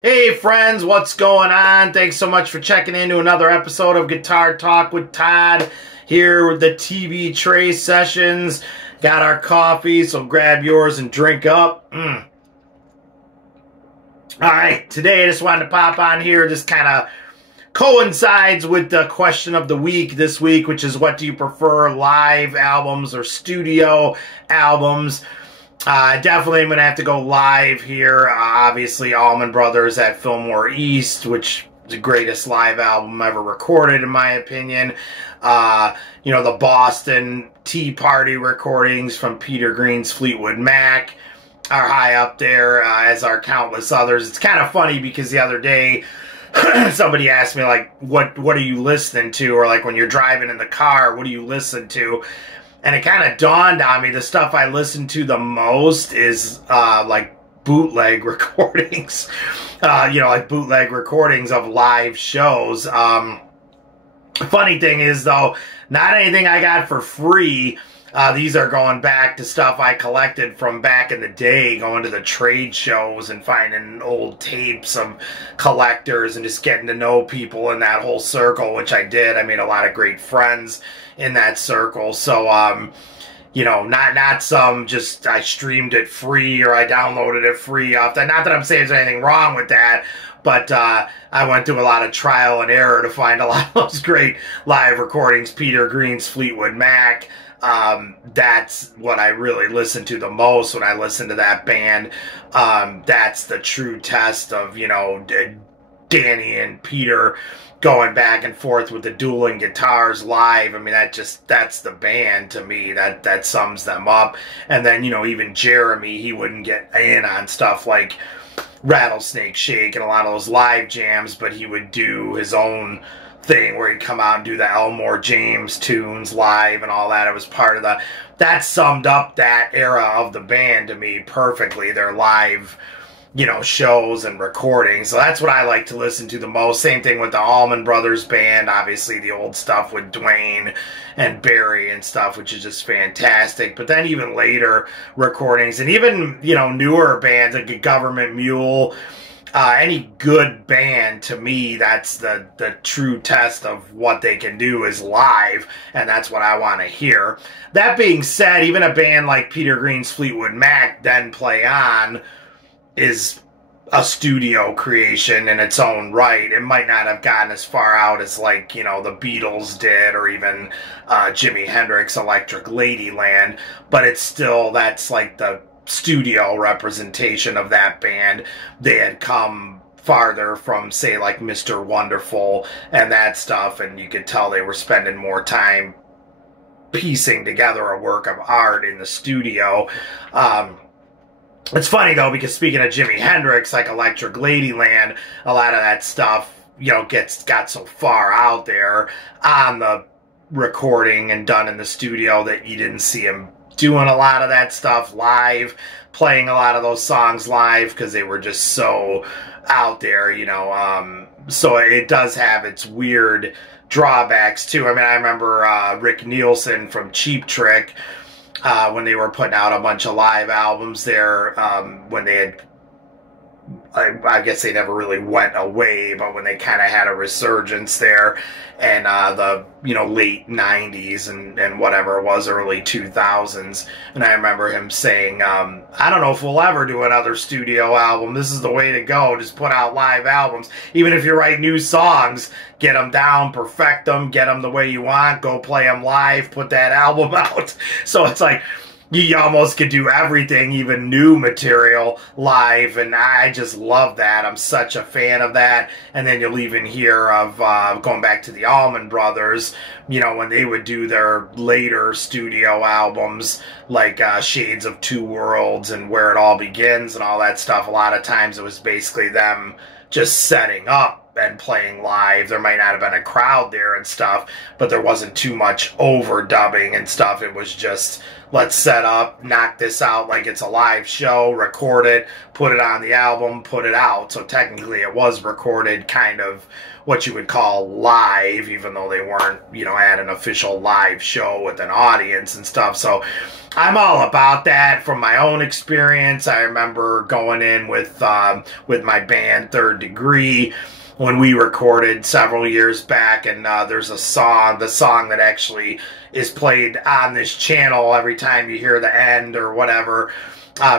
Hey friends, what's going on? Thanks so much for checking into another episode of Guitar Talk with Todd here with the TV Tray Sessions. Got our coffee, so grab yours and drink up. Alright, today I just wanted to pop on here. Just kind of coincides with the question of the week this week, which is what do you prefer, live albums or studio albums? Definitely I'm going to have to go live here. Obviously, Allman Brothers at Fillmore East, which is the greatest live album ever recorded, in my opinion. You know, the Boston Tea Party recordings from Peter Green's Fleetwood Mac are high up there, as are countless others. It's kind of funny because the other day, somebody asked me, like, what are you listening to? Or, like, when you're driving in the car, what do you listen to? And it kind of dawned on me, the stuff I listen to the most is, like, bootleg recordings. You know, like bootleg recordings of live shows. Funny thing is, though, not anything I got for free. These are going back to stuff I collected from back in the day, going to the trade shows and finding old tapes of collectors and just getting to know people in that whole circle, which I did. I made a lot of great friends in that circle. So, you know, not some just I streamed it free or I downloaded it free off that. Not that I'm saying there's anything wrong with that, but I went through a lot of trial and error to find a lot of those great live recordings. Peter Green's Fleetwood Mac. That's what I really listen to the most when I listen to that band. That's the true test of, you know, Danny and Peter going back and forth with the dueling guitars live. I mean, that's the band to me. That sums them up. And then, you know, even Jeremy, he wouldn't get in on stuff like Rattlesnake Shake and a lot of those live jams, but he would do his own thing where he'd come out and do the Elmore James tunes live and all that. It was part of that summed up that era of the band to me perfectly, their live, you know, shows and recordings. So that's what I like to listen to the most. Same thing with the Allman Brothers band, obviously the old stuff with Dwayne and Barry and stuff, which is just fantastic. But then even later recordings and even, you know, newer bands like Government Mule. Any good band, to me, that's the true test of what they can do is live, and that's what I want to hear. That being said, even a band like Peter Green's Fleetwood Mac, Then Play On, is a studio creation in its own right. It might not have gotten as far out as, like, you know, the Beatles did, or even Jimi Hendrix Electric Ladyland, but it's still, that's like the studio representation of that band. They had come farther from, say, like Mr. Wonderful and that stuff, and you could tell they were spending more time piecing together a work of art in the studio. It's funny, though, because speaking of Jimi Hendrix, like Electric Ladyland, a lot of that stuff, you know, got so far out there on the recording and done in the studio that you didn't see him doing a lot of that stuff live, playing a lot of those songs live because they were just so out there, you know. So it does have its weird drawbacks too. I mean, I remember Rick Nielsen from Cheap Trick, when they were putting out a bunch of live albums there, when they had, I guess they never really went away, but when they kind of had a resurgence there, and the, you know, late 90s and whatever it was, early 2000s, and I remember him saying, I don't know if we'll ever do another studio album. This is the way to go. Just put out live albums. Even if you write new songs, get them down, perfect them, get them the way you want, go play them live, put that album out. So it's like, you almost could do everything, even new material, live, and I just love that. I'm such a fan of that. And then you'll even hear of, going back to the Allman Brothers, you know, when they would do their later studio albums, like Shades of Two Worlds and Where It All Begins and all that stuff. A lot of times it was basically them just setting up and playing live. There might not have been a crowd there and stuff, but there wasn't too much overdubbing and stuff. It was just, let's set up, knock this out like it's a live show, record it, put it on the album, put it out. So technically it was recorded kind of what you would call live, even though they weren't, you know, at an official live show with an audience and stuff. So I'm all about that from my own experience. I remember going in with my band Third Degree when we recorded several years back, and there's a song, the song that actually is played on this channel every time you hear the end or whatever,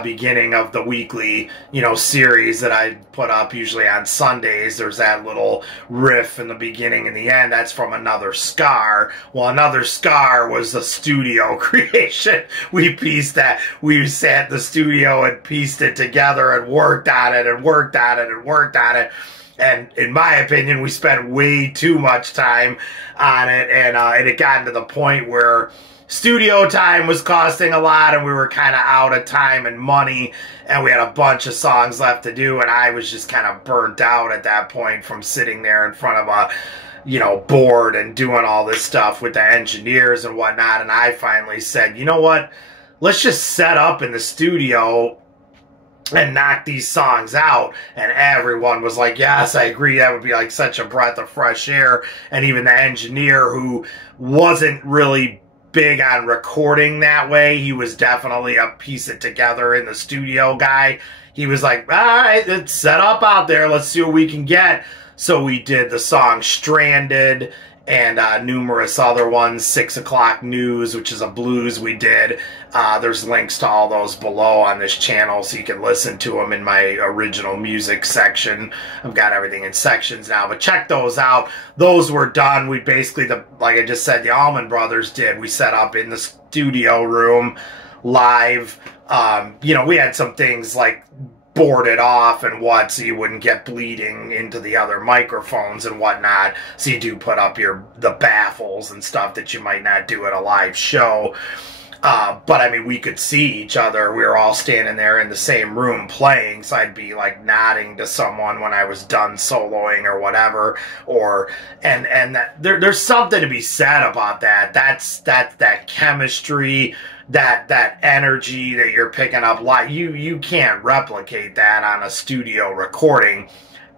beginning of the weekly, you know, series that I put up usually on Sundays. There's that little riff in the beginning and the end. That's from Another Scar. Well, Another Scar was the studio creation. We pieced that. We sat in the studio and pieced it together and worked on it and worked on it and worked on it. And in my opinion, we spent way too much time on it, and it got to the point where studio time was costing a lot, and we were kind of out of time and money, and we had a bunch of songs left to do, and I was just kind of burnt out at that point from sitting there in front of a, you know, board and doing all this stuff with the engineers and whatnot. And I finally said, you know what, let's just set up in the studio and knock these songs out. And everyone was like, yes, I agree, that would be like such a breath of fresh air. And even the engineer, who wasn't really big on recording that way, he was definitely a piece it together in the studio guy. He was like, all right, let's set up out there, let's see what we can get. So we did the song Stranded and numerous other ones. 6 O'Clock News, which is a blues we did. There's links to all those below on this channel, so you can listen to them in my original music section. I've got everything in sections now, but check those out. Those were done. We basically, like I just said, the Allman Brothers did. We set up in the studio room live. You know, we had some things like boarded off and what, so you wouldn't get bleeding into the other microphones and whatnot. So you do put up the baffles and stuff that you might not do at a live show. But I mean, we could see each other. We were all standing there in the same room playing, so I'd be like nodding to someone when I was done soloing or whatever. And there's something to be said about that. That's that chemistry, that energy that you're picking up. You can't replicate that on a studio recording.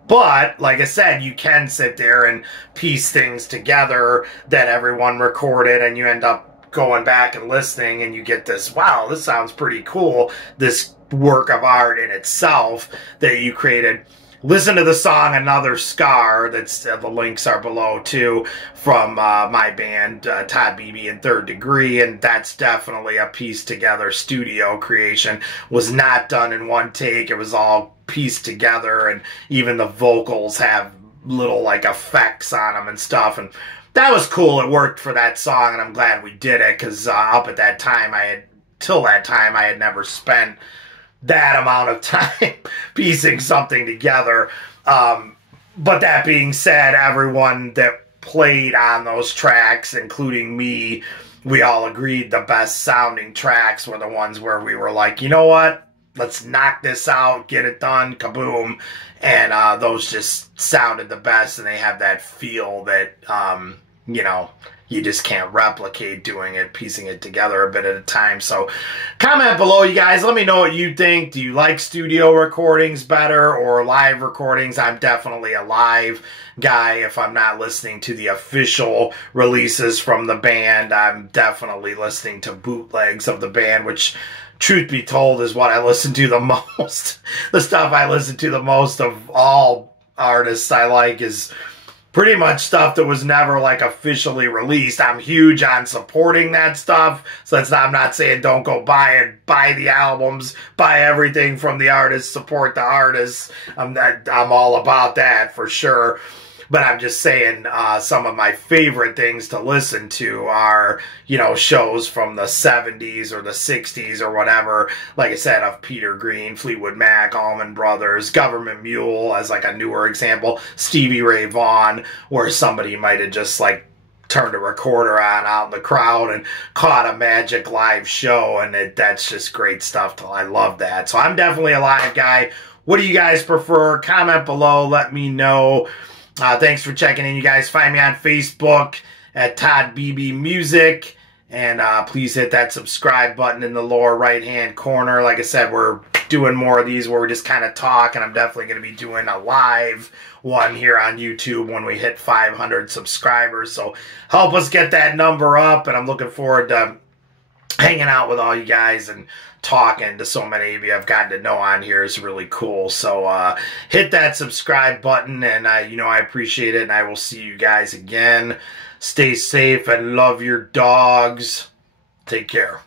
But, like I said, you can sit there and piece things together that everyone recorded, and you end up going back and listening, and you get this, wow, this sounds pretty cool, this work of art in itself that you created. Listen to the song Another Scar, that's the links are below too, from my band, Todd, Beebe, and Third Degree, and that's definitely a pieced together studio creation. Was not done in one take, it was all pieced together, and even the vocals have little like effects on them and stuff, and that was cool. It worked for that song, and I'm glad we did it, because up at that time, till that time, I had never spent that amount of time piecing something together. But that being said, everyone that played on those tracks, including me, we all agreed the best sounding tracks were the ones where we were like, you know what? Let's knock this out, get it done, kaboom. And those just sounded the best, and they have that feel that, you know, you just can't replicate doing it, piecing it together a bit at a time. So comment below, you guys. Let me know what you think. Do you like studio recordings better or live recordings? I'm definitely a live guy. If I'm not listening to the official releases from the band, I'm definitely listening to bootlegs of the band, which, truth be told, is what I listen to the most. The stuff I listen to the most of all artists I like is pretty much stuff that was never like officially released. I'm huge on supporting that stuff, so I'm not saying don't go buy it, buy the albums, buy everything from the artists, support the artists. I'm all about that for sure. But I'm just saying some of my favorite things to listen to are, you know, shows from the 70s or the 60s or whatever. Like I said, of Peter Green, Fleetwood Mac, Allman Brothers, Government Mule as like a newer example, Stevie Ray Vaughan, where somebody might have just like turned a recorder on out in the crowd and caught a magic live show, and that's just great stuff. I love that. So I'm definitely a live guy. What do you guys prefer? Comment below. Let me know. Thanks for checking in, you guys. Find me on Facebook at Todd Beebe Music. And please hit that subscribe button in the lower right-hand corner. Like I said, we're doing more of these where we just kind of talk, and I'm definitely going to be doing a live one here on YouTube when we hit 500 subscribers. So help us get that number up, and I'm looking forward to hanging out with all you guys and talking to so many of you I've gotten to know on here. Is really cool. So hit that subscribe button, and I appreciate it, and I will see you guys again. Stay safe and love your dogs. Take care.